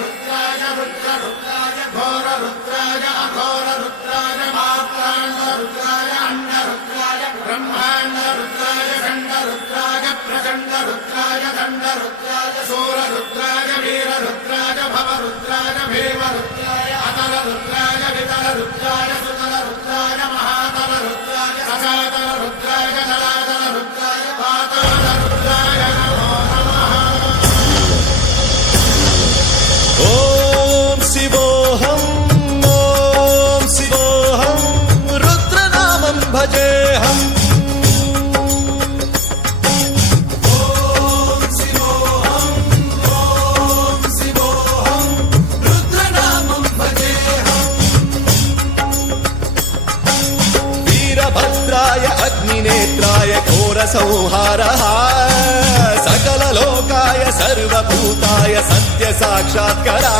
रुद्राय रुद्राय घोर रुद्राय अघोर रुद्राय मात्राण्ड रुद्राय अंड रुद्राय ब्रह्मांड रुद्राय खंड रुद्राय प्रचंड रुद्राय दंड रुद्राय शूर रुद्राय वीर रुद्राय भव रुद्राय भीम रुद्राय अतल रुद्राय वितल रुद्राय सुतल रुद्राय महातल रुद्राय सकातल रुद्राय जलातल रुद्राय पाताल रुद्राय नमो नमः। ओम शिवोऽहं रुद्रनामं भजेऽहम्। वीरभद्राय अग्निनेत्राय घोरसंहारः सकललोकाय सर्वभूताय सत्यसाक्षात्कारा